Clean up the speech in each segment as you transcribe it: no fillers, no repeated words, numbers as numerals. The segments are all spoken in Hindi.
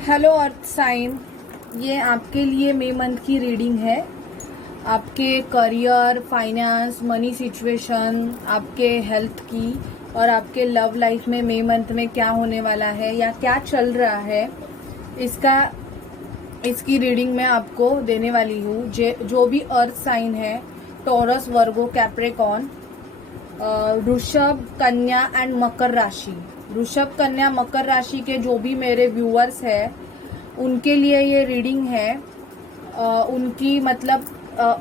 हेलो अर्थ साइन, ये आपके लिए मई मंथ की रीडिंग है। आपके करियर, फाइनेंस, मनी सिचुएशन, आपके हेल्थ की और आपके लव लाइफ में मई मंथ में क्या होने वाला है या क्या चल रहा है, इसकी रीडिंग मैं आपको देने वाली हूँ। जो भी अर्थ साइन है, टॉरस, वर्गो, कैप्रिकॉर्न, वृषभ, कन्या एंड मकर राशि। वृषभ, कन्या, मकर राशि के जो भी मेरे व्यूअर्स हैं उनके लिए ये रीडिंग है। उनकी मतलब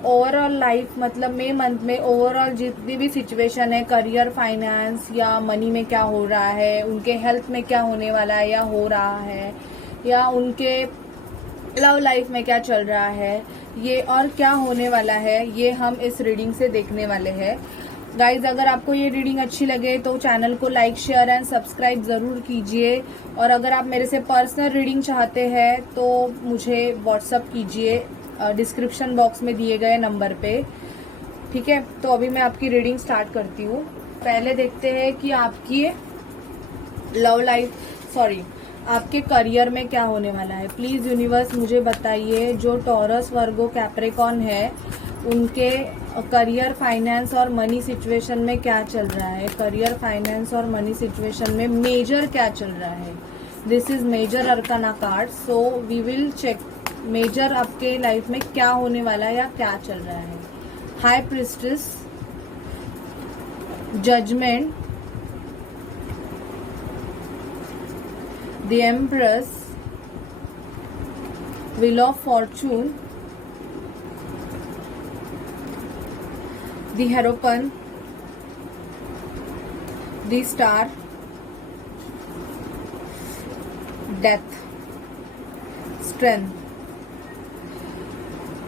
ओवरऑल लाइफ, मतलब मई मंथ में ओवरऑल जितनी भी सिचुएशन है, करियर, फाइनेंस या मनी में क्या हो रहा है, उनके हेल्थ में क्या होने वाला है या हो रहा है, या उनके लव लाइफ में क्या चल रहा है, ये और क्या होने वाला है, ये हम इस रीडिंग से देखने वाले हैं। गाइज, अगर आपको ये रीडिंग अच्छी लगे तो चैनल को लाइक, शेयर एंड सब्सक्राइब ज़रूर कीजिए। और अगर आप मेरे से पर्सनल रीडिंग चाहते हैं तो मुझे व्हाट्सअप कीजिए डिस्क्रिप्शन बॉक्स में दिए गए नंबर पे। ठीक है, तो अभी मैं आपकी रीडिंग स्टार्ट करती हूँ। पहले देखते हैं कि आपकी लव लाइफ, आपके करियर में क्या होने वाला है। प्लीज़ यूनिवर्स मुझे बताइए, जो टॉरस, वर्गो, कैप्रिकॉर्न है उनके करियर, फाइनेंस और मनी सिचुएशन में क्या चल रहा है। करियर, फाइनेंस और मनी सिचुएशन में मेजर क्या चल रहा है। This is major arcana card, so we will check major आपके लाइफ में क्या होने वाला है या क्या चल रहा है। High priestess, judgement, the empress, wheel of fortune, the Hierophant, the Star, Death, Strength।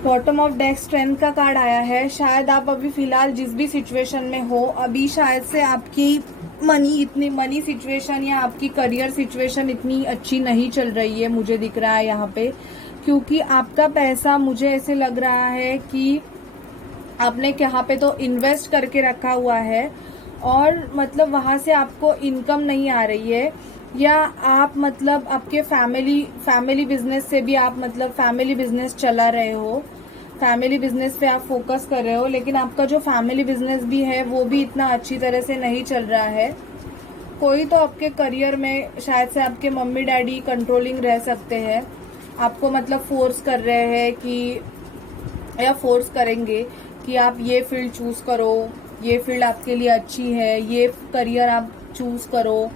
Bottom of deck strength का कार्ड आया है। शायद आप अभी फिलहाल जिस भी सिचुएशन में हो, अभी शायद से आपकी मनी सिचुएशन या आपकी करियर सिचुएशन इतनी अच्छी नहीं चल रही है, मुझे दिख रहा है यहाँ पे। क्योंकि आपका पैसा, मुझे ऐसे लग रहा है कि आपने यहाँ पे तो इन्वेस्ट करके रखा हुआ है और मतलब वहाँ से आपको इनकम नहीं आ रही है, या आप मतलब आपके फैमिली बिजनेस से भी आप मतलब फैमिली बिजनेस चला रहे हो, फैमिली बिजनेस पे आप फोकस कर रहे हो, लेकिन आपका जो फैमिली बिजनेस भी है वो भी इतना अच्छी तरह से नहीं चल रहा है। कोई तो आपके करियर में शायद से आपके मम्मी डैडी कंट्रोलिंग रह सकते हैं, आपको मतलब फोर्स कर रहे हैं कि, या फोर्स करेंगे कि आप ये फील्ड चूज़ करो, ये फील्ड आपके लिए अच्छी है, ये करियर आप चूज़ करो,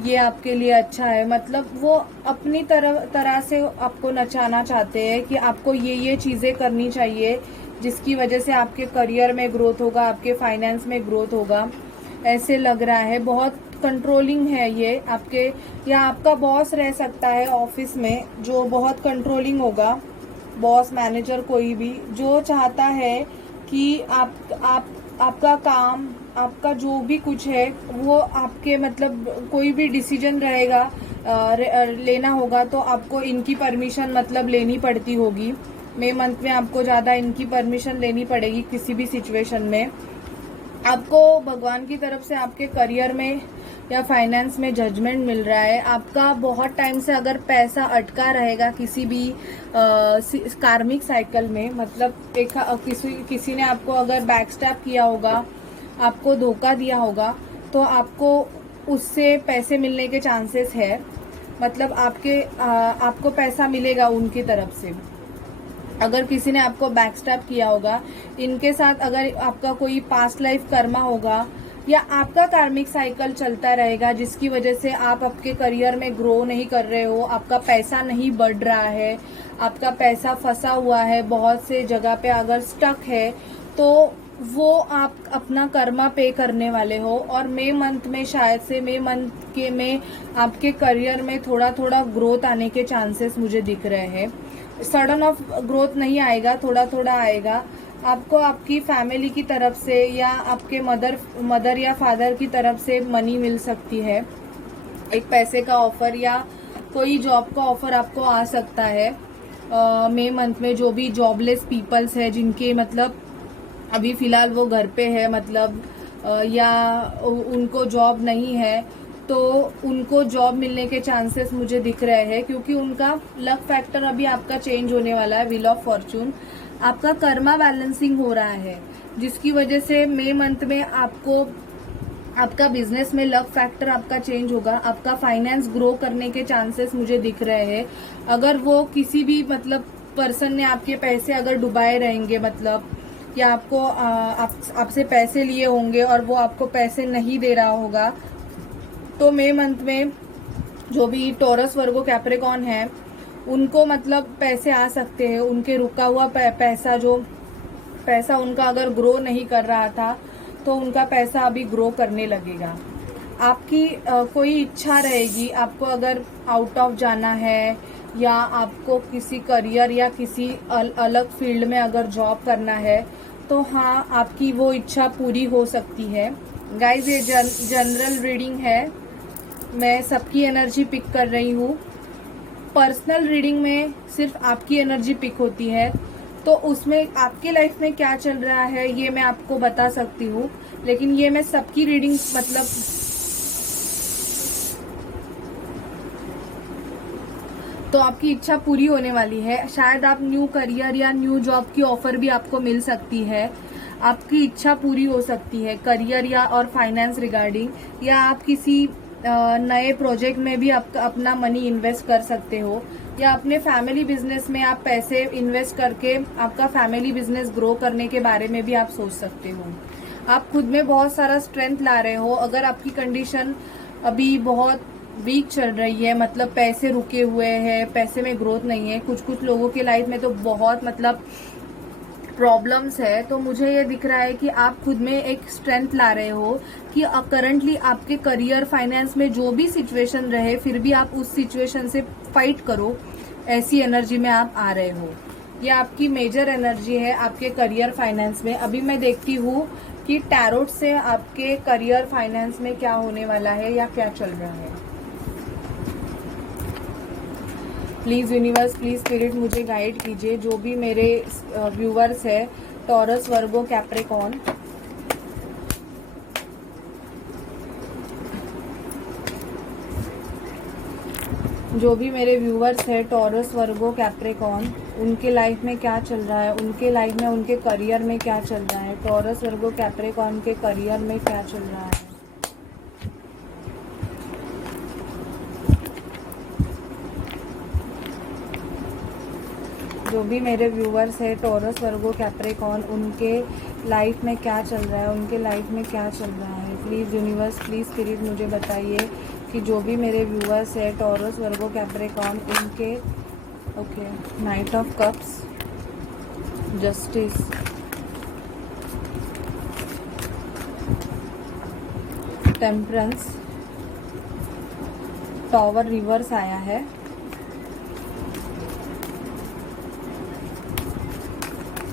ये आपके लिए अच्छा है। मतलब वो अपनी तरह से आपको नचाना चाहते हैं कि आपको ये चीज़ें करनी चाहिए, जिसकी वजह से आपके करियर में ग्रोथ होगा, आपके फाइनेंस में ग्रोथ होगा, ऐसे लग रहा है। बहुत कंट्रोलिंग है ये आपके, या आपका बॉस रह सकता है ऑफिस में जो बहुत कंट्रोलिंग होगा, बॉस, मैनेजर, कोई भी जो चाहता है कि आपका काम, आपका जो भी कुछ है वो आपके मतलब कोई भी डिसीजन रहेगा लेना होगा तो आपको इनकी परमिशन मतलब लेनी पड़ती होगी। मई मंथ में आपको ज़्यादा इनकी परमिशन लेनी पड़ेगी किसी भी सिचुएशन में। आपको भगवान की तरफ से आपके करियर में या फाइनेंस में जजमेंट मिल रहा है। आपका बहुत टाइम से अगर पैसा अटका रहेगा किसी भी कार्मिक साइकिल में, मतलब किसी ने आपको अगर बैकस्टैप किया होगा, आपको धोखा दिया होगा, तो आपको उससे पैसे मिलने के चांसेस है। मतलब आपको पैसा मिलेगा उनकी तरफ से। अगर किसी ने आपको बैकस्टैप किया होगा, इनके साथ अगर आपका कोई पास्ट लाइफ कर्मा होगा, या आपका कार्मिक साइकिल चलता रहेगा जिसकी वजह से आप आपके करियर में ग्रो नहीं कर रहे हो, आपका पैसा नहीं बढ़ रहा है, आपका पैसा फंसा हुआ है बहुत से जगह पे, अगर स्टक है तो वो आप अपना कर्मा पे करने वाले हो। और मई मंथ में शायद से मई मंथ में आपके करियर में थोड़ा थोड़ा ग्रोथ आने के चांसेस मुझे दिख रहे हैं। सडन ऑफ ग्रोथ नहीं आएगा, थोड़ा थोड़ा आएगा। आपको आपकी फैमिली की तरफ से या आपके मदर या फादर की तरफ से मनी मिल सकती है, एक पैसे का ऑफर या कोई जॉब का ऑफर आपको आ सकता है। मई मंथ में जो भी जॉबलेस पीपल्स है, जिनके मतलब अभी फ़िलहाल वो घर पे है, मतलब या उनको जॉब नहीं है, तो उनको जॉब मिलने के चांसेस मुझे दिख रहे हैं, क्योंकि उनका लक फैक्टर अभी आपका चेंज होने वाला है। व्हील ऑफ फॉर्चून, आपका कर्मा बैलेंसिंग हो रहा है, जिसकी वजह से मई मंथ में आपको आपका बिजनेस में लक फैक्टर आपका चेंज होगा। आपका फाइनेंस ग्रो करने के चांसेस मुझे दिख रहे हैं। अगर वो किसी भी मतलब पर्सन ने आपके पैसे अगर डुबाए रहेंगे, मतलब या आपको आपसे पैसे लिए होंगे और वो आपको पैसे नहीं दे रहा होगा, तो मई मंथ में जो भी टॉरस वर्गो कैप्रिकॉर्न है उनको मतलब पैसे आ सकते हैं। उनके रुका हुआ पैसा उनका अगर ग्रो नहीं कर रहा था तो उनका पैसा अभी ग्रो करने लगेगा। आपकी कोई इच्छा रहेगी, आपको अगर आउट ऑफ जाना है या आपको किसी करियर या किसी अलग फील्ड में अगर जॉब करना है, तो हाँ, आपकी वो इच्छा पूरी हो सकती है। गाइज, ये जनरल रीडिंग है, मैं सबकी एनर्जी पिक कर रही हूँ। पर्सनल रीडिंग में सिर्फ आपकी एनर्जी पिक होती है, तो उसमें आपके लाइफ में क्या चल रहा है ये मैं आपको बता सकती हूँ, लेकिन ये मैं सबकी रीडिंग मतलब तो आपकी इच्छा पूरी होने वाली है। शायद आप न्यू करियर या न्यू जॉब की ऑफर भी आपको मिल सकती है। आपकी इच्छा पूरी हो सकती है करियर या और फाइनेंस रिगार्डिंग, या आप किसी नए प्रोजेक्ट में भी आप अपना मनी इन्वेस्ट कर सकते हो, या अपने फैमिली बिजनेस में आप पैसे इन्वेस्ट करके आपका फैमिली बिजनेस ग्रो करने के बारे में भी आप सोच सकते हो। आप खुद में बहुत सारा स्ट्रेंथ ला रहे हो। अगर आपकी कंडीशन अभी बहुत वीक चल रही है, मतलब पैसे रुके हुए हैं, पैसे में ग्रोथ नहीं है, कुछ लोगों के लाइफ में तो बहुत मतलब प्रॉब्लम्स है, तो मुझे ये दिख रहा है कि आप खुद में एक स्ट्रेंथ ला रहे हो कि करंटली आपके करियर फाइनेंस में जो भी सिचुएशन रहे, फिर भी आप उस सिचुएशन से फाइट करो, ऐसी एनर्जी में आप आ रहे हो। ये आपकी मेजर एनर्जी है आपके करियर फाइनेंस में। अभी मैं देखती हूँ कि टैरोट से आपके करियर फाइनेंस में क्या होने वाला है या क्या चल रहा है। प्लीज़ यूनिवर्स, प्लीज़ स्पिरिट मुझे गाइड कीजिए। जो भी मेरे व्यूवर्स है टॉरस वर्गो कैप्रिकॉर्न, जो भी मेरे व्यूवर्स है टॉरस वर्गो कैप्रिकॉर्न, उनके लाइफ में क्या चल रहा है, उनके लाइफ में उनके करियर में क्या चल रहा है, टॉरस वर्गो कैप्रिकॉर्न के करियर में क्या चल रहा है। जो भी मेरे व्यूवर्स है टॉरस वर्गो कैप्रिकॉर्न, उनके लाइफ में क्या चल रहा है, उनके लाइफ में क्या चल रहा है। प्लीज़ यूनिवर्स, प्लीज़ स्पिरिट मुझे बताइए कि जो भी मेरे व्यूवर्स है टॉरस वर्गो कैप्रिकॉर्न, उनके okay night of cups, justice, temperance, tower reverse आया है,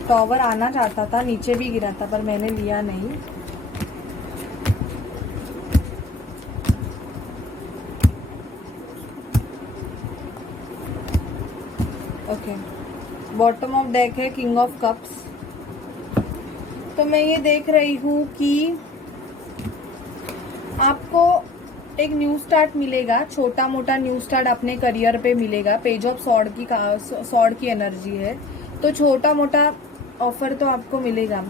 टॉवर आना चाहता था, नीचे भी गिरा था पर मैंने लिया नहीं। ओके, बॉटम ऑफ डेक है किंग ऑफ कप्स। तो मैं ये देख रही हूँ कि आपको एक न्यू स्टार्ट मिलेगा, छोटा मोटा न्यू स्टार्ट अपने करियर पे मिलेगा। पेज ऑफ सॉर्ड की एनर्जी है, तो छोटा मोटा ऑफर तो आपको मिलेगा।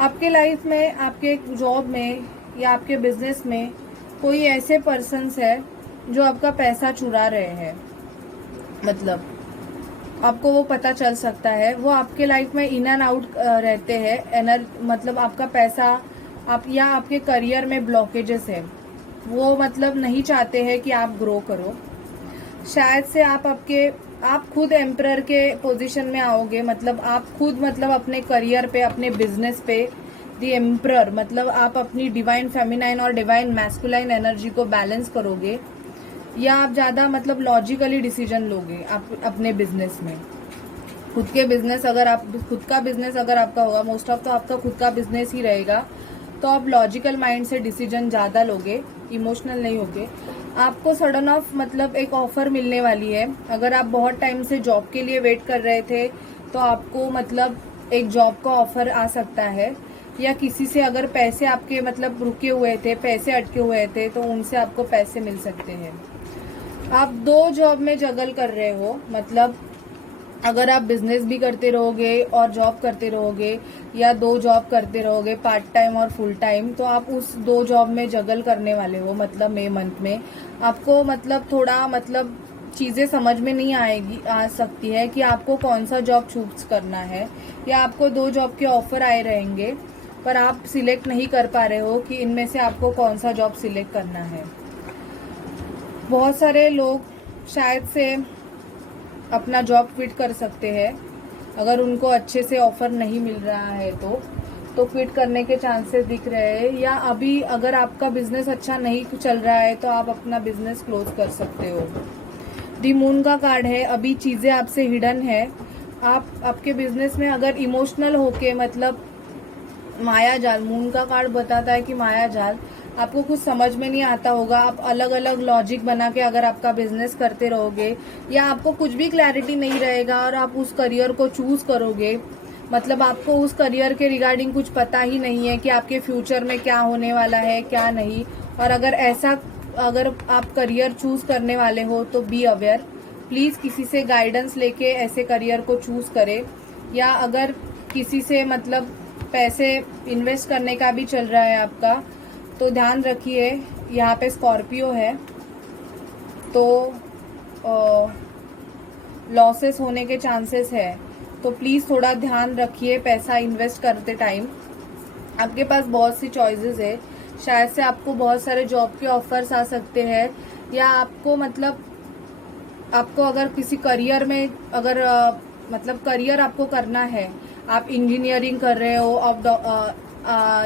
आपके लाइफ में, आपके जॉब में या आपके बिजनेस में कोई ऐसे पर्सन्स है जो आपका पैसा चुरा रहे हैं, मतलब आपको वो पता चल सकता है। वो आपके लाइफ में इन एंड आउट रहते हैं, मतलब आपका पैसा आप या आपके करियर में ब्लॉकेजेस है, वो मतलब नहीं चाहते हैं कि आप ग्रो करो। शायद से आप खुद एम्परर के पोजीशन में आओगे, मतलब आप खुद मतलब अपने करियर पे, अपने बिजनेस पे दी एम्परर, मतलब आप अपनी डिवाइन फेमिनाइन और डिवाइन मैस्कुलाइन एनर्जी को बैलेंस करोगे, या आप ज़्यादा मतलब लॉजिकली डिसीजन लोगे आप अपने बिजनेस में। खुद का बिजनेस अगर आपका होगा, मोस्ट ऑफ तो आपका खुद का बिजनेस ही रहेगा, तो आप लॉजिकल माइंड से डिसीजन ज़्यादा लोगे, इमोशनल नहीं होगे। आपको सडन ऑफ मतलब एक ऑफर मिलने वाली है। अगर आप बहुत टाइम से जॉब के लिए वेट कर रहे थे, तो आपको मतलब एक जॉब का ऑफर आ सकता है, या किसी से अगर पैसे आपके मतलब रुके हुए थे, पैसे अटके हुए थे, तो उनसे आपको पैसे मिल सकते हैं। आप 2 जॉब में जगल कर रहे हो, मतलब अगर आप बिजनेस भी करते रहोगे और जॉब करते रहोगे, या 2 जॉब करते रहोगे, पार्ट टाइम और फुल टाइम, तो आप उस 2 जॉब में जगल करने वाले हो। मतलब मई मंथ में आपको मतलब थोड़ा मतलब चीज़ें समझ में नहीं आ सकती है कि आपको कौन सा जॉब चूज करना है, या आपको 2 जॉब के ऑफर आए रहेंगे पर आप सिलेक्ट नहीं कर पा रहे हो कि इनमें से आपको कौन सा जॉब सिलेक्ट करना है। बहुत सारे लोग शायद से अपना जॉब क्विट कर सकते हैं अगर उनको अच्छे से ऑफर नहीं मिल रहा है तो क्विट करने के चांसेस दिख रहे हैं। या अभी अगर आपका बिजनेस अच्छा नहीं चल रहा है तो आप अपना बिजनेस क्लोज कर सकते हो। दी मून का कार्ड है, अभी चीज़ें आपसे हिडन है। आप आपके बिजनेस में अगर इमोशनल होके मतलब माया जाल, मून का कार्ड बताता है कि माया जाल, आपको कुछ समझ में नहीं आता होगा, आप अलग अलग लॉजिक बना के अगर आपका बिजनेस करते रहोगे, या आपको कुछ भी क्लैरिटी नहीं रहेगा और आप उस करियर को चूज करोगे, मतलब आपको उस करियर के रिगार्डिंग कुछ पता ही नहीं है कि आपके फ्यूचर में क्या होने वाला है क्या नहीं। और अगर आप करियर चूज करने वाले हो तो बी अवेयर, प्लीज किसी से गाइडेंस लेके ऐसे करियर को चूज करें। या अगर किसी से मतलब पैसे इन्वेस्ट करने का भी चल रहा है आपका, तो ध्यान रखिए यहाँ पे स्कॉर्पियो है तो लॉसेस होने के चांसेस है, तो प्लीज़ थोड़ा ध्यान रखिए पैसा इन्वेस्ट करते टाइम। आपके पास बहुत सी चॉइसेस है, शायद से आपको बहुत सारे जॉब के ऑफर्स आ सकते हैं, या आपको मतलब आपको अगर किसी करियर में अगर मतलब करियर आपको करना है, आप इंजीनियरिंग कर रहे हो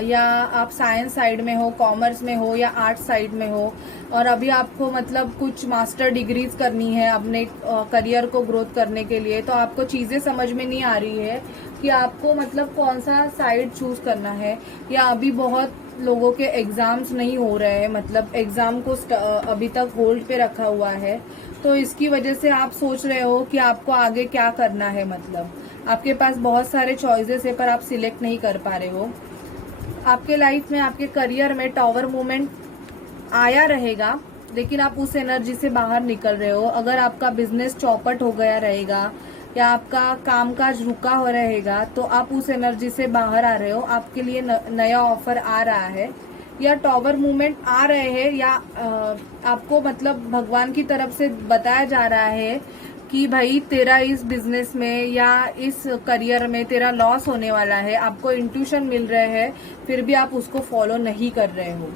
या आप साइंस साइड में हो, कॉमर्स में हो या आर्ट साइड में हो, और अभी आपको मतलब कुछ मास्टर डिग्रीज करनी है अपने करियर को ग्रोथ करने के लिए, तो आपको चीज़ें समझ में नहीं आ रही है कि आपको मतलब कौन सा साइड चूज करना है। या अभी बहुत लोगों के एग्जाम्स नहीं हो रहे हैं, मतलब एग्जाम को अभी तक होल्ड पे रखा हुआ है, तो इसकी वजह से आप सोच रहे हो कि आपको आगे क्या करना है। मतलब आपके पास बहुत सारे चॉइसेस है पर आप सिलेक्ट नहीं कर पा रहे हो। आपके लाइफ में आपके करियर में टॉवर मूवमेंट आया रहेगा, लेकिन आप उस एनर्जी से बाहर निकल रहे हो। अगर आपका बिजनेस चौपट हो गया रहेगा या आपका कामकाज रुका हो रहेगा, तो आप उस एनर्जी से बाहर आ रहे हो, आपके लिए नया ऑफर आ रहा है, या टॉवर मूवमेंट आ रहे हैं, या आपको मतलब भगवान की तरफ से बताया जा रहा है कि भाई तेरा इस बिजनेस में या इस करियर में तेरा लॉस होने वाला है। आपको इंट्यूशन मिल रहे हैं फिर भी आप उसको फॉलो नहीं कर रहे हो।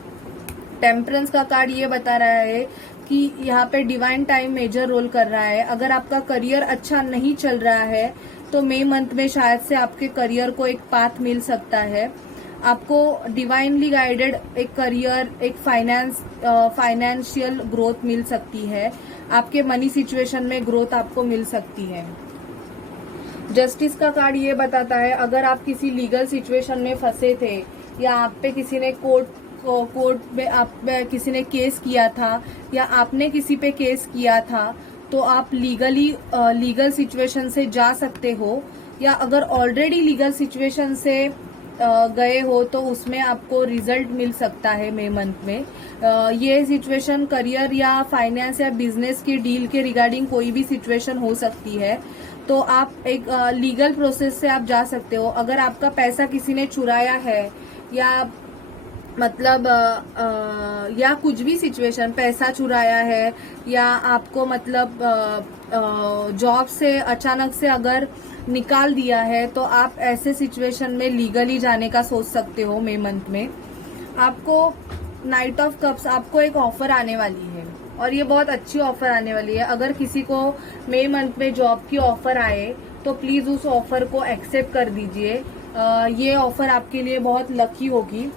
टेम्परेंस का कार्ड ये बता रहा है कि यहाँ पे डिवाइन टाइम मेजर रोल कर रहा है। अगर आपका करियर अच्छा नहीं चल रहा है तो मई मंथ में शायद से आपके करियर को एक पाथ मिल सकता है। आपको डिवाइनली गाइडेड एक करियर, एक फाइनेंशियल ग्रोथ मिल सकती है। आपके मनी सिचुएशन में ग्रोथ आपको मिल सकती है। जस्टिस का कार्ड ये बताता है अगर आप किसी लीगल सिचुएशन में फंसे थे, या आप पे किसी ने कोर्ट में आप पे किसी ने केस किया था, या आपने किसी पे केस किया था, तो आप लीगल सिचुएशन से जा सकते हो। या अगर ऑलरेडी लीगल सिचुएशन से गए हो तो उसमें आपको रिजल्ट मिल सकता है मई मंथ में। ये सिचुएशन करियर या फाइनेंस या बिजनेस की डील के रिगार्डिंग कोई भी सिचुएशन हो सकती है, तो आप एक लीगल प्रोसेस से आप जा सकते हो। अगर आपका पैसा किसी ने चुराया है, या मतलब या कुछ भी सिचुएशन, पैसा चुराया है, या आपको मतलब जॉब से अचानक से अगर निकाल दिया है, तो आप ऐसे सिचुएशन में लीगली जाने का सोच सकते हो मई मंथ में। आपको नाइट ऑफ कप्स, आपको एक ऑफर आने वाली है और ये बहुत अच्छी ऑफर आने वाली है। अगर किसी को मई मंथ में जॉब की ऑफर आए तो प्लीज उस ऑफर को एक्सेप्ट कर दीजिए। ये ऑफर आपके लिए बहुत लकी होगी।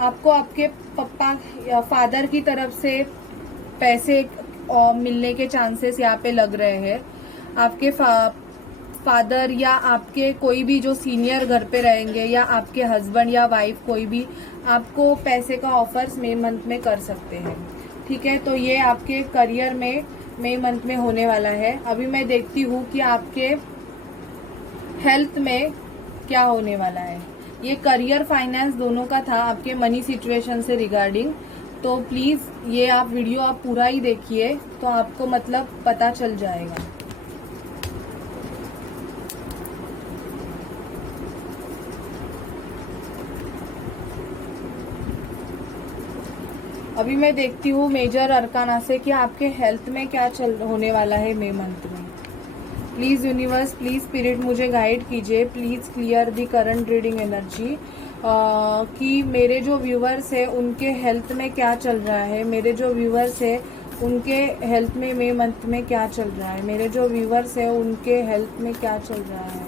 आपको आपके पापा फादर की तरफ से पैसे मिलने के चांसेस यहाँ पे लग रहे हैं। आपके फादर या आपके कोई भी जो सीनियर घर पे रहेंगे, या आपके हस्बैंड या वाइफ कोई भी आपको पैसे का ऑफर्स मई मंथ में कर सकते हैं। ठीक है, तो ये आपके करियर में मई मंथ में होने वाला है। अभी मैं देखती हूँ कि आपके हेल्थ में क्या होने वाला है। ये करियर फाइनेंस दोनों का था आपके मनी सिचुएशन से रिगार्डिंग। तो प्लीज ये आप वीडियो आप पूरा ही देखिए तो आपको मतलब पता चल जाएगा। अभी मैं देखती हूँ मेजर अरकाना से कि आपके हेल्थ में क्या चल होने वाला है मई मंथ में। प्लीज यूनिवर्स, प्लीज स्पिरिट मुझे गाइड कीजिए, please clear the current reading energy कि मेरे जो व्यूवर्स है उनके हेल्थ में क्या चल रहा है, मेरे जो व्यूवर्स है उनके हेल्थ में मई मंथ में क्या चल रहा है, मेरे जो व्यूवर्स है उनके हेल्थ में क्या चल रहा है।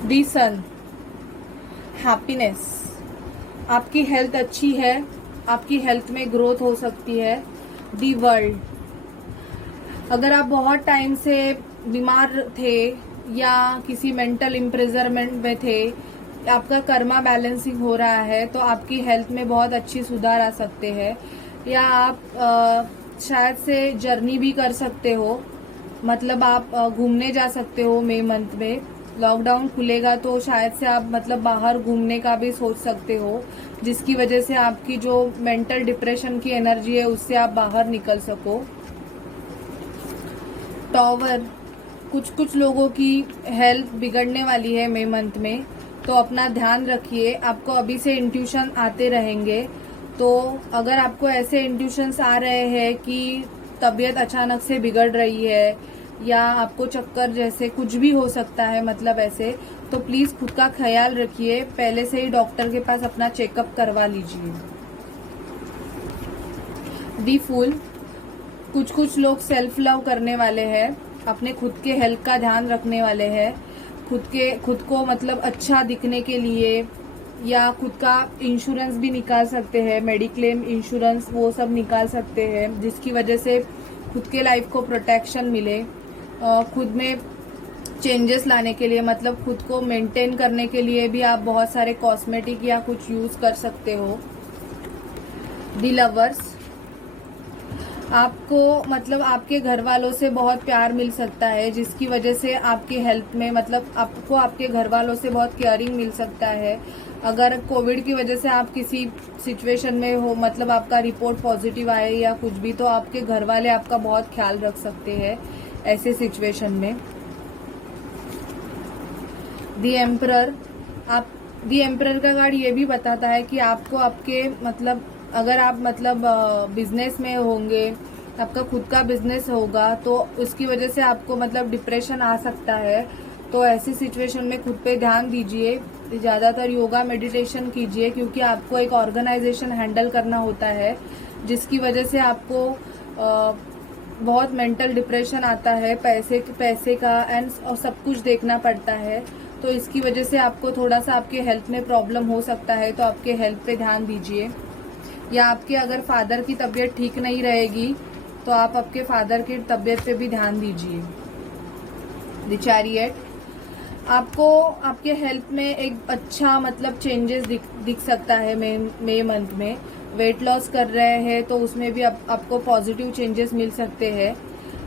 दी सन, हैप्पीनेस, आपकी हेल्थ अच्छी है, आपकी हेल्थ में ग्रोथ हो सकती है। दी वर्ल्ड, अगर आप बहुत टाइम से बीमार थे या किसी मेंटल इम्प्रिजरमेंट में थे, आपका कर्मा बैलेंसिंग हो रहा है तो आपकी हेल्थ में बहुत अच्छी सुधार आ सकते हैं। या आप शायद से जर्नी भी कर सकते हो, मतलब आप घूमने जा सकते हो मई मंथ में। लॉकडाउन खुलेगा तो शायद से आप मतलब बाहर घूमने का भी सोच सकते हो, जिसकी वजह से आपकी जो मेंटल डिप्रेशन की एनर्जी है उससे आप बाहर निकल सको। टॉवर, कुछ लोगों की हेल्थ बिगड़ने वाली है मई मंथ में, तो अपना ध्यान रखिए। आपको अभी से इंट्यूशन आते रहेंगे, तो अगर आपको ऐसे इंट्यूशंस आ रहे हैं कि तबीयत अचानक से बिगड़ रही है या आपको चक्कर जैसे कुछ भी हो सकता है, मतलब ऐसे, तो प्लीज खुद का ख्याल रखिए। पहले से ही डॉक्टर के पास अपना चेकअप करवा लीजिए। दी फूल, कुछ लोग सेल्फ लव करने वाले हैं, अपने खुद के हेल्थ का ध्यान रखने वाले हैं, खुद को मतलब अच्छा दिखने के लिए, या खुद का इंश्योरेंस भी निकाल सकते हैं, मेडिक्लेम इंश्योरेंस वो सब निकाल सकते हैं, जिसकी वजह से खुद के लाइफ को प्रोटेक्शन मिले। खुद में चेंजेस लाने के लिए, मतलब खुद को मेंटेन करने के लिए भी आप बहुत सारे कॉस्मेटिक या कुछ यूज कर सकते हो। दी लवर्स, आपको मतलब आपके घर वालों से बहुत प्यार मिल सकता है, जिसकी वजह से आपके हेल्थ में मतलब आपको आपके घर वालों से बहुत केयरिंग मिल सकता है। अगर कोविड की वजह से आप किसी सिचुएशन में हो, मतलब आपका रिपोर्ट पॉजिटिव आए या कुछ भी, तो आपके घर वाले आपका बहुत ख्याल रख सकते हैं ऐसे सिचुएशन में। दी एम्परर, आप दी एम्परर का कार्ड ये भी बताता है कि आपको आपके मतलब अगर आप मतलब बिजनेस में होंगे, आपका खुद का बिजनेस होगा, तो उसकी वजह से आपको मतलब डिप्रेशन आ सकता है। तो ऐसी सिचुएशन में खुद पे ध्यान दीजिए, ज़्यादातर योगा मेडिटेशन कीजिए, क्योंकि आपको एक ऑर्गेनाइजेशन हैंडल करना होता है, जिसकी वजह से आपको बहुत मेंटल डिप्रेशन आता है, पैसे का एंड सब कुछ देखना पड़ता है। तो इसकी वजह से आपको थोड़ा सा आपके हेल्थ में प्रॉब्लम हो सकता है, तो आपके हेल्थ पे ध्यान दीजिए। या आपके अगर फादर की तबीयत ठीक नहीं रहेगी तो आप आपके फादर की तबीयत पे भी ध्यान दीजिए। द चैरियट, आपको आपके हेल्थ में एक अच्छा मतलब चेंजेस दिख सकता है मई मंथ में। वेट लॉस कर रहे हैं तो उसमें भी आपको पॉजिटिव चेंजेस मिल सकते हैं।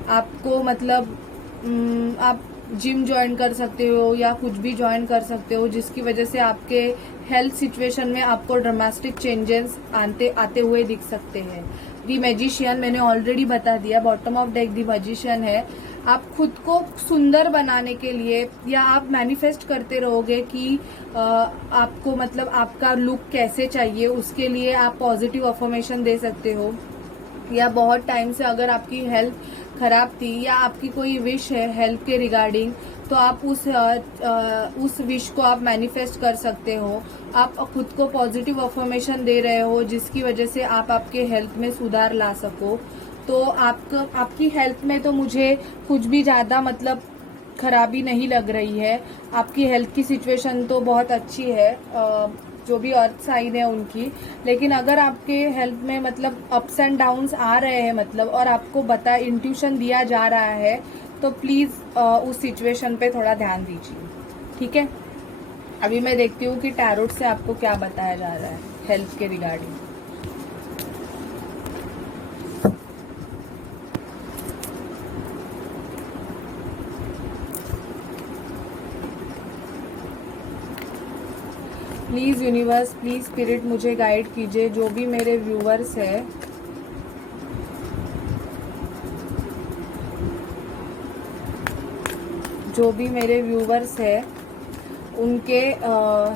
आपको मतलब आप जिम ज्वाइन कर सकते हो या कुछ भी ज्वाइन कर सकते हो, जिसकी वजह से आपके हेल्थ सिचुएशन में आपको ड्रामेटिक चेंजेस आते हुए दिख सकते हैं। दी मैजिशियन, मैंने ऑलरेडी बता दिया, bottom of deck the magician है। आप खुद को सुंदर बनाने के लिए या आप मैनिफेस्ट करते रहोगे कि आपको मतलब आपका लुक कैसे चाहिए, उसके लिए आप पॉजिटिव अफर्मेशन दे सकते हो। या बहुत टाइम से अगर आपकी हेल्थ खराब थी या आपकी कोई विश है हेल्थ के रिगार्डिंग, तो आप उस विश को आप मैनिफेस्ट कर सकते हो। आप खुद को पॉजिटिव अफर्मेशन दे रहे हो, जिसकी वजह से आप आपके हेल्थ में सुधार ला सको। तो आपकी हेल्थ में तो मुझे कुछ भी ज़्यादा मतलब खराबी नहीं लग रही है। आपकी हेल्थ की सिचुएशन तो बहुत अच्छी है, जो भी अर्थ साइन है उनकी। लेकिन अगर आपके हेल्थ में मतलब अप्स एंड डाउन्स आ रहे हैं मतलब, और आपको इंट्यूशन दिया जा रहा है, तो प्लीज़ उस सिचुएशन पे थोड़ा ध्यान दीजिए, ठीक है। अभी मैं देखती हूँ कि टैरोट से आपको क्या बताया जा रहा है हेल्थ के regarding. Please universe, please spirit मुझे गाइड कीजिए, जो भी मेरे व्यूवर्स है, जो भी मेरे व्यूवर्स है, उनके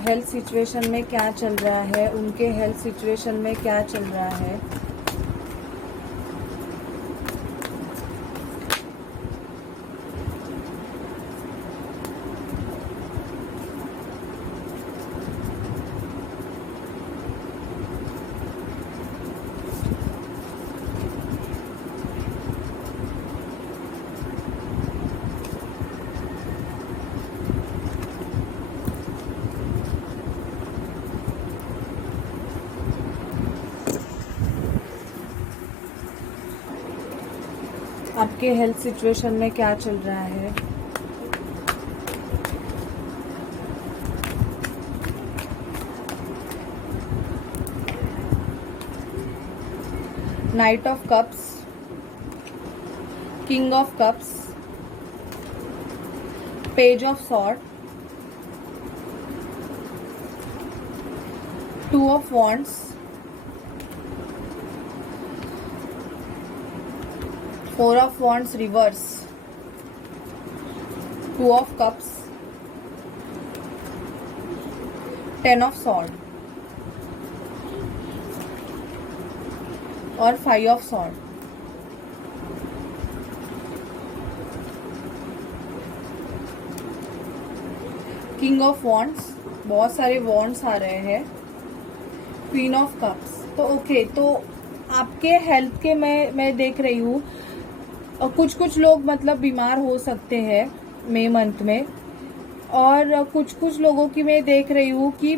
हेल्थ सिचुएशन में क्या चल रहा है, उनके हेल्थ सिचुएशन में क्या चल रहा है। आपके हेल्थ सिचुएशन में क्या चल रहा है। Knight of cups, king of cups, page of sword, two of wands, four of wands reverse, two of cups, ten of sword और five of sword. King of wands, बहुत सारे वॉन्ड्स आ रहे हैं। क्वीन ऑफ कप्स, तो ओके, तो आपके हेल्थ के मैं देख रही हूँ कुछ लोग मतलब बीमार हो सकते हैं मई मंथ में, और कुछ लोगों की मैं देख रही हूँ कि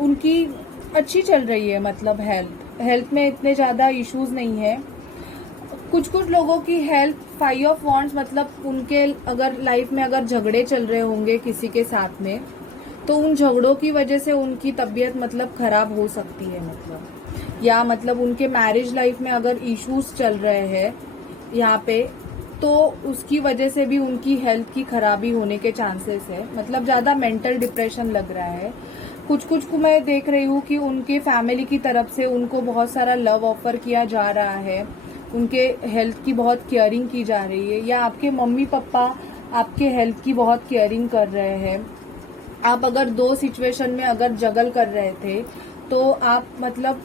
उनकी अच्छी चल रही है, मतलब हेल्थ में इतने ज़्यादा इश्यूज नहीं है। कुछ लोगों की हेल्थ, फाइव ऑफ वॉन्ड्स, मतलब उनके अगर लाइफ में अगर झगड़े चल रहे होंगे किसी के साथ में, तो उन झगड़ों की वजह से उनकी तबीयत मतलब खराब हो सकती है, मतलब, या मतलब उनके मैरिज लाइफ में अगर इश्यूज चल रहे हैं यहाँ पे, तो उसकी वजह से भी उनकी हेल्थ की खराबी होने के चांसेस है, मतलब ज़्यादा मेंटल डिप्रेशन लग रहा है। कुछ को मैं देख रही हूँ कि उनके फैमिली की तरफ से उनको बहुत सारा लव ऑफर किया जा रहा है, उनके हेल्थ की बहुत केयरिंग की जा रही है, या आपके मम्मी पापा आपके हेल्थ की बहुत केयरिंग कर रहे हैं। आप अगर दो सिचुएशन में अगर जगल कर रहे थे, तो आप मतलब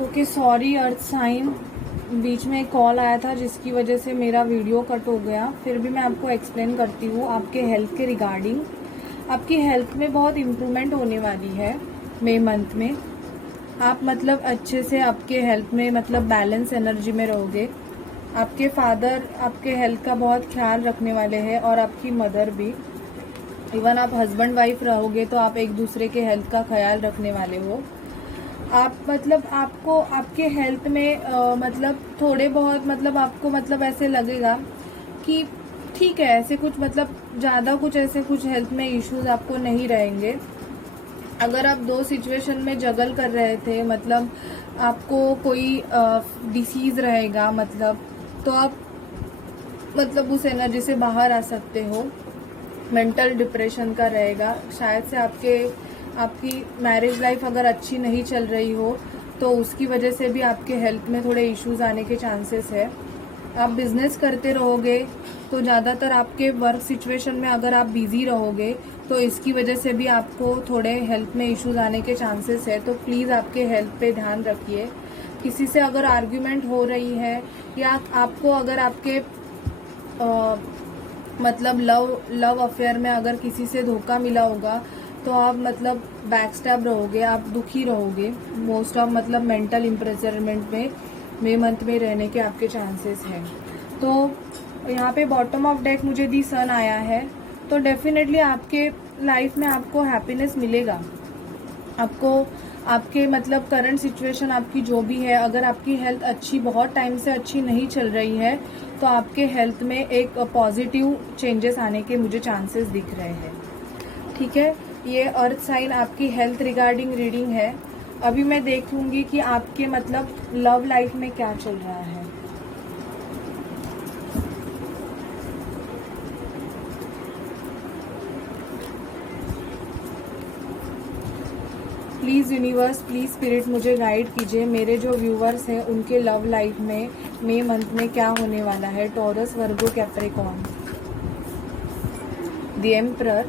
ओके, सॉरी अर्थ साइन, बीच में एक कॉल आया था जिसकी वजह से मेरा वीडियो कट हो गया। फिर भी मैं आपको एक्सप्लेन करती हूँ आपके हेल्थ के रिगार्डिंग। आपकी हेल्थ में बहुत इम्प्रूवमेंट होने वाली है मई मंथ में। आप मतलब अच्छे से आपके हेल्थ में मतलब बैलेंस एनर्जी में रहोगे। आपके फादर आपके हेल्थ का बहुत ख्याल रखने वाले हैं, और आपकी मदर भी। इवन आप हस्बैंड वाइफ रहोगे तो आप एक दूसरे के हेल्थ का ख्याल रखने वाले हो। आप मतलब आपको आपके हेल्थ में मतलब थोड़े बहुत मतलब आपको मतलब ऐसे लगेगा कि ठीक है, ऐसे कुछ मतलब ज़्यादा कुछ ऐसे कुछ हेल्थ में इश्यूज आपको नहीं रहेंगे। अगर आप दो सिचुएशन में जगल कर रहे थे, मतलब आपको कोई डिसीज़ रहेगा, मतलब तो आप मतलब उस एनर्जी से बाहर आ सकते हो। मेंटल डिप्रेशन का रहेगा, शायद से आपकी मैरिज लाइफ अगर अच्छी नहीं चल रही हो, तो उसकी वजह से भी आपके हेल्थ में थोड़े इश्यूज आने के चांसेस है। आप बिजनेस करते रहोगे तो ज़्यादातर आपके वर्क सिचुएशन में अगर आप बिजी रहोगे, तो इसकी वजह से भी आपको थोड़े हेल्थ में इश्यूज आने के चांसेस है। तो प्लीज़ आपके हेल्थ पे ध्यान रखिए। किसी से अगर आर्ग्यूमेंट हो रही है, या आपको अगर आपके मतलब लव अफेयर में अगर किसी से धोखा मिला होगा, तो आप मतलब बैकस्टैब रहोगे, आप दुखी रहोगे। मोस्ट ऑफ मतलब मेंटल इम्प्रेजरमेंट में मई मंथ में रहने के आपके चांसेस हैं। तो यहाँ पे बॉटम ऑफ डेक मुझे दी सन आया है, तो डेफिनेटली आपके लाइफ में आपको हैप्पीनेस मिलेगा। आपको आपके मतलब करंट सिचुएशन आपकी जो भी है, अगर आपकी हेल्थ अच्छी बहुत टाइम से अच्छी नहीं चल रही है, तो आपके हेल्थ में एक पॉजिटिव चेंजेस आने के मुझे चांसेस दिख रहे हैं। ठीक है, ये अर्थ साइन आपकी हेल्थ रिगार्डिंग रीडिंग है। अभी मैं देखूंगी कि आपके मतलब लव लाइफ में क्या चल रहा है। प्लीज़ यूनिवर्स, प्लीज़ स्पिरिट मुझे गाइड कीजिए, मेरे जो व्यूवर्स हैं उनके लव लाइफ में मई मंथ में क्या होने वाला है। Taurus, Virgo, Capricorn, the emperor,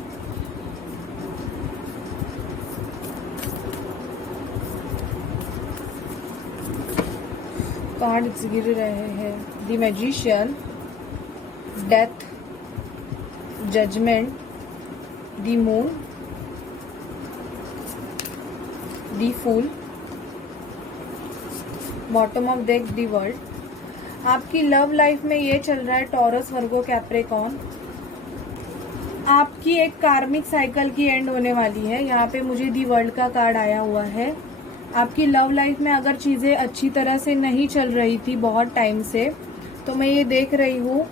cards गिर रहे हैं। The magician, death, judgement, the moon, the fool, bottom of deck, the world. आपकी लव लाइफ में ये चल रहा है टॉरस, वर्गो, कैप्रिकॉर्न, आपकी एक कार्मिक साइकिल की एंड होने वाली है। यहाँ पे मुझे दी वर्ल्ड का कार्ड आया हुआ है। आपकी लव लाइफ में अगर चीज़ें अच्छी तरह से नहीं चल रही थी बहुत टाइम से, तो मैं ये देख रही हूँ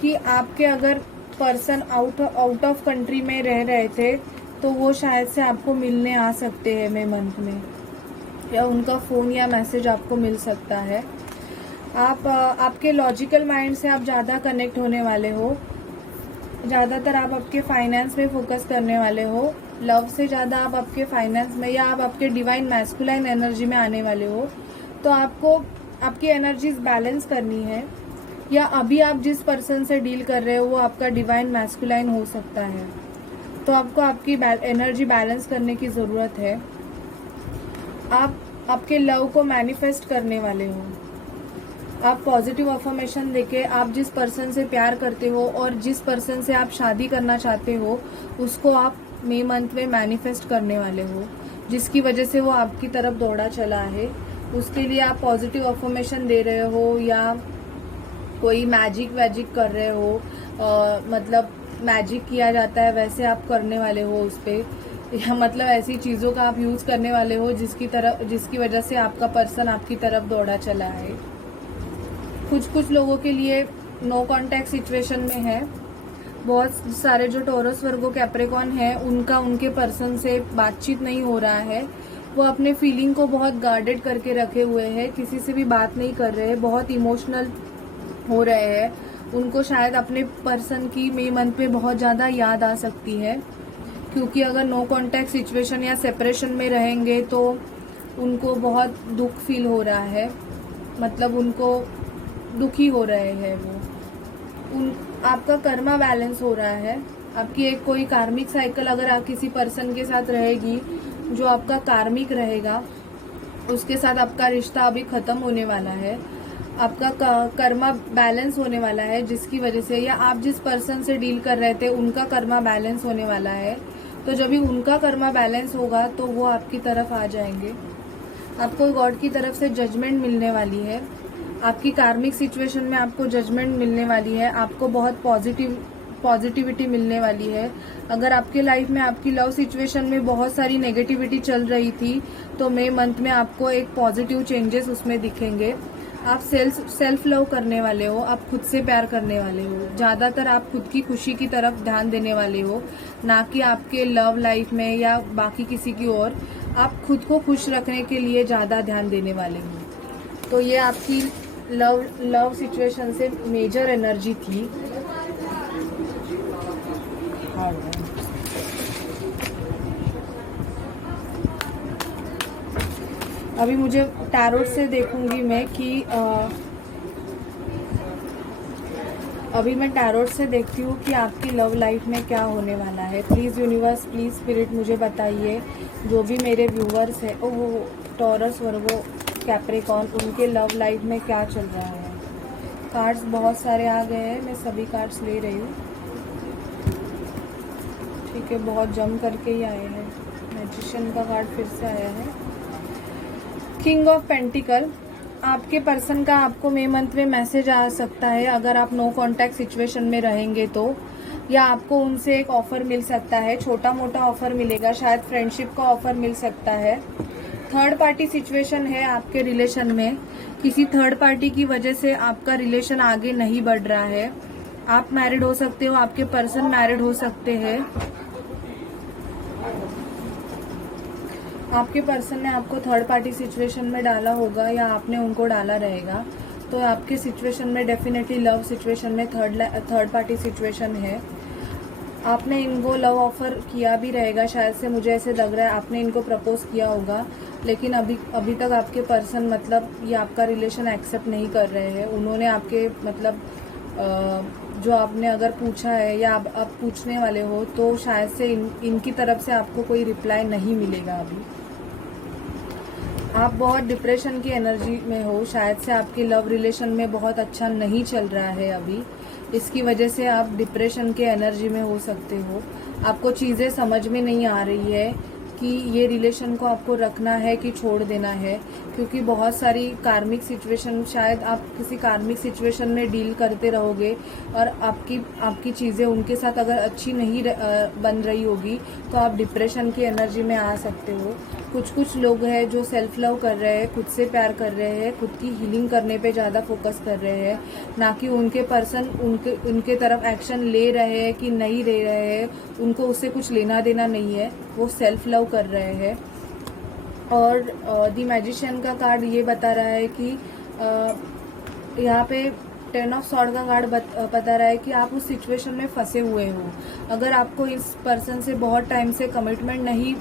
कि आपके अगर पर्सन आउट ऑफ कंट्री में रह रहे थे तो वो शायद से आपको मिलने आ सकते हैं मई मंथ में, या उनका फ़ोन या मैसेज आपको मिल सकता है। आपके लॉजिकल माइंड से आप ज़्यादा कनेक्ट होने वाले हो। ज़्यादातर आप आपके फाइनेंस में फोकस करने वाले हो। लव से ज़्यादा आप आपके फाइनेंस में या आप आपके डिवाइन मैस्कुलाइन एनर्जी में आने वाले हो। तो आपको आपकी एनर्जीज बैलेंस करनी है, या अभी आप जिस पर्सन से डील कर रहे हो वो आपका डिवाइन मैस्कुलाइन हो सकता है। तो आपको आपकी एनर्जी बैलेंस करने की ज़रूरत है। आप आपके लव को मैनिफेस्ट करने वाले हो। आप पॉजिटिव अफर्मेशन देके आप जिस पर्सन से प्यार करते हो और जिस पर्सन से आप शादी करना चाहते हो उसको आप मई मंथ में मैनिफेस्ट करने वाले हो, जिसकी वजह से वो आपकी तरफ दौड़ा चला है। उसके लिए आप पॉजिटिव अफर्मेशन दे रहे हो या कोई मैजिक कर रहे हो, मतलब मैजिक किया जाता है वैसे आप करने वाले हो उस पर, या मतलब ऐसी चीज़ों का आप यूज़ करने वाले हो जिसकी वजह से आपका पर्सन आपकी तरफ दौड़ा चला है। कुछ लोगों के लिए नो कांटेक्ट सिचुएशन में है। बहुत सारे जो टॉरस, वर्गो, कैप्रिकॉर्न है उनका उनके पर्सन से बातचीत नहीं हो रहा है। वो अपने फीलिंग को बहुत गार्डेड करके रखे हुए हैं, किसी से भी बात नहीं कर रहे हैं, बहुत इमोशनल हो रहे हैं। उनको शायद अपने पर्सन की मई मंथ में बहुत ज़्यादा याद आ सकती है, क्योंकि अगर नो कांटेक्ट सिचुएशन या सेपरेशन में रहेंगे तो उनको बहुत दुख फील हो रहा है, मतलब उनको दुखी हो रहे हैं वो। आपका कर्मा बैलेंस हो रहा है। आपकी एक कोई कार्मिक साइकिल अगर आप किसी पर्सन के साथ रहेगी जो आपका कार्मिक रहेगा, उसके साथ आपका रिश्ता अभी ख़त्म होने वाला है। आपका कर्मा बैलेंस होने वाला है, जिसकी वजह से, या आप जिस पर्सन से डील कर रहे थे उनका कर्मा बैलेंस होने वाला है। तो जब भी उनका कर्मा बैलेंस होगा तो वो आपकी तरफ आ जाएंगे। आपको गॉड की तरफ से जजमेंट मिलने वाली है। आपकी कार्मिक सिचुएशन में आपको जजमेंट मिलने वाली है। आपको बहुत पॉजिटिविटी मिलने वाली है। अगर आपके लाइफ में आपकी लव सिचुएशन में बहुत सारी नेगेटिविटी चल रही थी तो मई मंथ में आपको एक पॉजिटिव चेंजेस उसमें दिखेंगे। आप सेल्फ लव करने वाले हो, आप खुद से प्यार करने वाले हो। ज़्यादातर आप खुद की खुशी की तरफ ध्यान देने वाले हो, ना कि आपके लव लाइफ में या बाकी किसी की ओर। आप खुद को खुश रखने के लिए ज़्यादा ध्यान देने वाले हो। तो ये आपकी लव सिचुएशन से मेजर एनर्जी थी। अभी मुझे टैरोट से देखूंगी मैं कि अभी मैं टैरोट से देखती हूँ कि आपकी लव लाइफ में क्या होने वाला है। प्लीज़ यूनिवर्स, प्लीज़ स्पिरिट मुझे बताइए, जो भी मेरे व्यूवर्स हैं वो टॉरस, वर्गो, कैप्रिकॉर्न, उनके लव लाइफ में क्या चल रहा है। कार्ड्स बहुत सारे आ गए हैं, मैं सभी कार्ड्स ले रही हूँ। ठीक है, बहुत जम करके ही आए हैं। मैजिशियन का कार्ड फिर से आया है। किंग ऑफ पेंटिकल, आपके पर्सन का आपको मई मंथ में मैसेज आ सकता है अगर आप नो कांटेक्ट सिचुएशन में रहेंगे तो, या आपको उनसे एक ऑफर मिल सकता है, छोटा मोटा ऑफर मिलेगा, शायद फ्रेंडशिप का ऑफर मिल सकता है। थर्ड पार्टी सिचुएशन है आपके रिलेशन में, किसी थर्ड पार्टी की वजह से आपका रिलेशन आगे नहीं बढ़ रहा है। आप मैरिड हो सकते हो, आपके पर्सन मैरिड हो सकते हैं। आपके पर्सन ने आपको थर्ड पार्टी सिचुएशन में डाला होगा या आपने उनको डाला रहेगा। तो आपके सिचुएशन में डेफिनेटली लव सिचुएशन में थर्ड पार्टी सिचुएशन है। आपने इनको लव ऑफर किया भी रहेगा, शायद से मुझे ऐसे लग रहा है आपने इनको प्रपोज किया होगा, लेकिन अभी तक आपके पर्सन मतलब ये आपका रिलेशन एक्सेप्ट नहीं कर रहे हैं। उन्होंने आपके मतलब जो आपने अगर पूछा है या आप पूछने वाले हो, तो शायद से इनकी तरफ से आपको कोई रिप्लाई नहीं मिलेगा। अभी आप बहुत डिप्रेशन की एनर्जी में हो, शायद से आपके लव रिलेशन में बहुत अच्छा नहीं चल रहा है अभी, इसकी वजह से आप डिप्रेशन के एनर्जी में हो सकते हो। आपको चीज़ें समझ में नहीं आ रही है कि ये रिलेशन को आपको रखना है कि छोड़ देना है, क्योंकि बहुत सारी कार्मिक सिचुएशन, शायद आप किसी कार्मिक सिचुएशन में डील करते रहोगे और आपकी चीज़ें उनके साथ अगर अच्छी नहीं बन रही होगी तो आप डिप्रेशन की एनर्जी में आ सकते हो। कुछ लोग हैं जो सेल्फ लव कर रहे हैं, खुद से प्यार कर रहे हैं, खुद की हीलिंग करने पे ज़्यादा फोकस कर रहे हैं, ना कि उनके पर्सन उनके तरफ एक्शन ले रहे हैं कि नहीं ले रहे हैं, उनको उससे कुछ लेना देना नहीं है, वो सेल्फ लव कर रहे हैं। और दी मैजिशियन का कार्ड ये बता रहा है कि यहाँ पे 10 ऑफ सॉर्ड का कार्ड बता रहा है कि आप उस सिचुएशन में फंसे हुए हो। अगर आपको इस पर्सन से बहुत टाइम से कमिटमेंट नहीं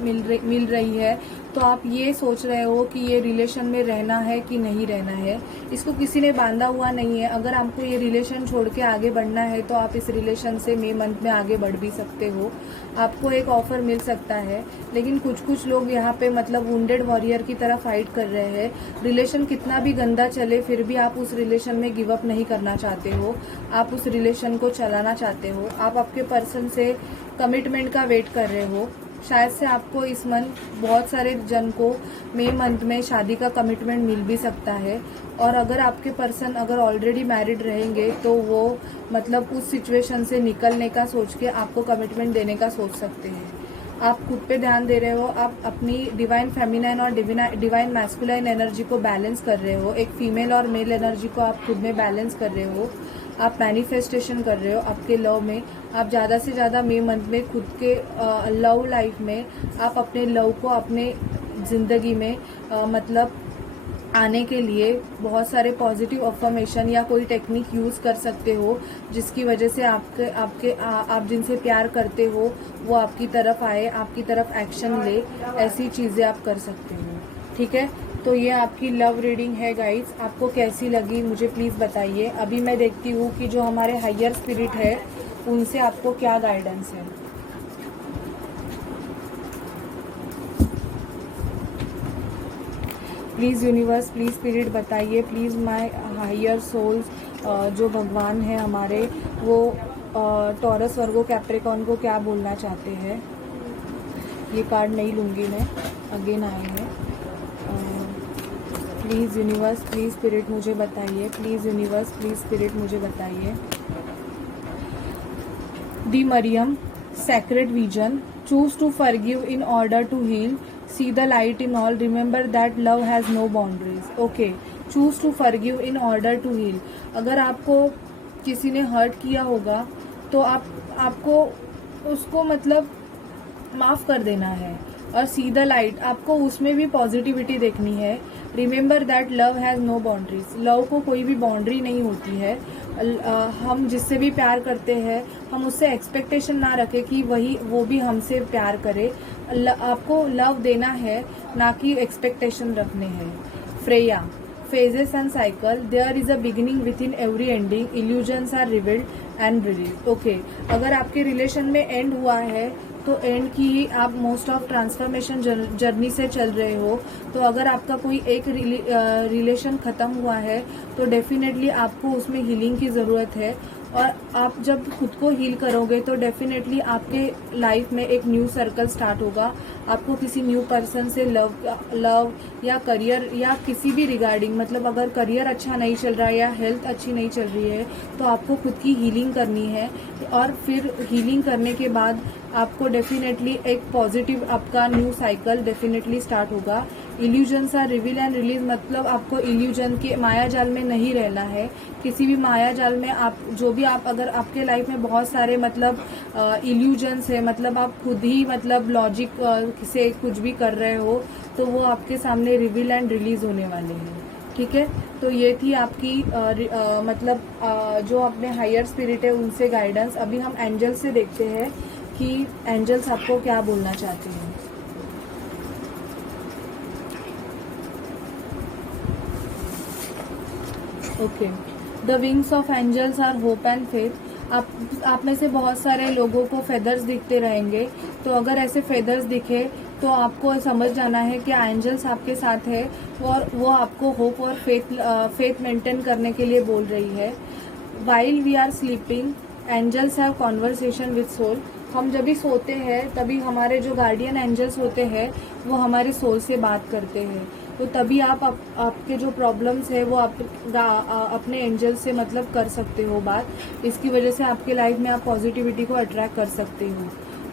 मिल रही है, तो आप ये सोच रहे हो कि ये रिलेशन में रहना है कि नहीं रहना है। इसको किसी ने बांधा हुआ नहीं है। अगर आपको ये रिलेशन छोड़ के आगे बढ़ना है तो आप इस रिलेशन से मई मंथ में आगे बढ़ भी सकते हो। आपको एक ऑफर मिल सकता है, लेकिन कुछ लोग यहाँ पे मतलब वुंडेड वॉरियर की तरह फाइट कर रहे हैं। रिलेशन कितना भी गंदा चले फिर भी आप उस रिलेशन में गिव अप नहीं करना चाहते हो, आप उस रिलेशन को चलाना चाहते हो। आप आपके पर्सन से कमिटमेंट का वेट कर रहे हो। शायद से आपको इस मंथ बहुत सारे जन को मई मंथ में शादी का कमिटमेंट मिल भी सकता है। और अगर आपके पर्सन अगर ऑलरेडी मैरिड रहेंगे तो वो मतलब उस सिचुएशन से निकलने का सोच के आपको कमिटमेंट देने का सोच सकते हैं। आप खुद पे ध्यान दे रहे हो, आप अपनी डिवाइन फेमिनाइन और डिवाइन मैस्कुलाइन एनर्जी को बैलेंस कर रहे हो। एक फीमेल और मेल एनर्जी को आप खुद में बैलेंस कर रहे हो। आप मैनिफेस्टेशन कर रहे हो आपके लव में। आप ज़्यादा से ज़्यादा मई मंथ में खुद के लव लाइफ में आप अपने लव को अपने ज़िंदगी में मतलब आने के लिए बहुत सारे पॉजिटिव अफर्मेशन या कोई टेक्निक यूज़ कर सकते हो, जिसकी वजह से आप जिनसे प्यार करते हो वो आपकी तरफ आए, आपकी तरफ एक्शन ले। ऐसी चीज़ें आप कर सकते हो। ठीक है, तो ये आपकी लव रीडिंग है गाइस। आपको कैसी लगी मुझे प्लीज़ बताइए। अभी मैं देखती हूँ कि जो हमारे हायर स्पिरिट है उनसे आपको क्या गाइडेंस है। प्लीज़ यूनिवर्स, प्लीज़ स्पिरिट बताइए। प्लीज़ माय हायर सोल्स, जो भगवान है हमारे, वो टॉरस वर्गो कैप्रिकॉर्न को क्या बोलना चाहते हैं। ये कार्ड नहीं लूँगी मैं, अगेन आए हैं। प्लीज़ यूनिवर्स, प्लीज़ स्पिरिट मुझे बताइए। प्लीज़ यूनिवर्स, प्लीज़ स्पिरिट मुझे बताइए। दी Maryam, sacred vision, choose to forgive in order to heal, see the light in all, remember that love has no boundaries. Okay, choose to forgive in order to heal. अगर आपको किसी ने हर्ट किया होगा तो आपको उसको मतलब माफ़ कर देना है। और सी द लाइट, आपको उसमें भी पॉजिटिविटी देखनी है। Remember that love has no boundaries, love को कोई भी बाउंड्री नहीं होती है। हम जिससे भी प्यार करते हैं हम उससे एक्सपेक्टेशन ना रखें कि वो भी हमसे प्यार करे। आपको लव देना है, ना कि एक्सपेक्टेशन रखने हैं। Freya, phases and cycle, there is a beginning within every ending, illusions are revealed and released. Okay, अगर आपके रिलेशन में एंड हुआ है तो एंड की ही आप मोस्ट ऑफ ट्रांसफॉर्मेशन जर्नी से चल रहे हो। तो अगर आपका कोई एक रिलेशन ख़त्म हुआ है तो डेफिनेटली आपको उसमें हीलिंग की ज़रूरत है। और आप जब खुद को हील करोगे तो डेफिनेटली आपके लाइफ में एक न्यू सर्कल स्टार्ट होगा। आपको किसी न्यू पर्सन से लव या करियर या किसी भी रिगार्डिंग, मतलब अगर करियर अच्छा नहीं चल रहा है या हेल्थ अच्छी नहीं चल रही है तो आपको खुद की हीलिंग करनी है। और फिर हीलिंग करने के बाद आपको डेफिनेटली एक पॉजिटिव आपका न्यू साइकिल डेफिनेटली स्टार्ट होगा। Illusions are reveal and release, मतलब आपको इल्यूजन के माया जाल में नहीं रहना है। किसी भी माया जाल में अगर आपके लाइफ में बहुत सारे मतलब इल्यूजन्स है, मतलब आप खुद ही मतलब लॉजिक से कुछ भी कर रहे हो तो वो आपके सामने रिवील एंड रिलीज होने वाले हैं। ठीक है, तो ये थी आपकी जो अपने हायर स्पिरिट है उनसे गाइडेंस। अभी हम एंजल से देखते हैं कि एंजल्स आपको क्या बोलना चाहते हैं। Okay, the wings of angels are hope and faith. आप में से बहुत सारे लोगों को फेदर्स दिखते रहेंगे, तो अगर ऐसे फेदर्स दिखे तो आपको समझ जाना है कि एंजल्स आपके साथ है और वो आपको होप और फेथ मेंटेन करने के लिए बोल रही है। While we are sleeping angels have conversation with soul. हम जब भी सोते हैं तभी हमारे जो गार्डियन एंजल्स होते हैं वो हमारे सोल से बात करते हैं, तो तभी आपके जो प्रॉब्लम्स है वो अपने एंजल से मतलब कर सकते हो बात। इसकी वजह से आपके लाइफ में आप पॉजिटिविटी को अट्रैक्ट कर सकते हो।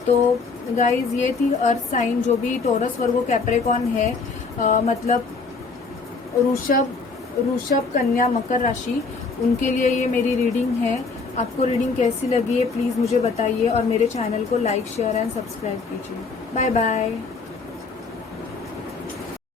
तो गाइज ये थी अर्थ साइन, जो भी टोरस वर्गो कैप्रिकॉर्न है, मतलब वृषभ कन्या मकर राशि, उनके लिए ये मेरी रीडिंग है। आपको रीडिंग कैसी लगी है प्लीज़ मुझे बताइए और मेरे चैनल को लाइक शेयर एंड सब्सक्राइब कीजिए। Bye bye.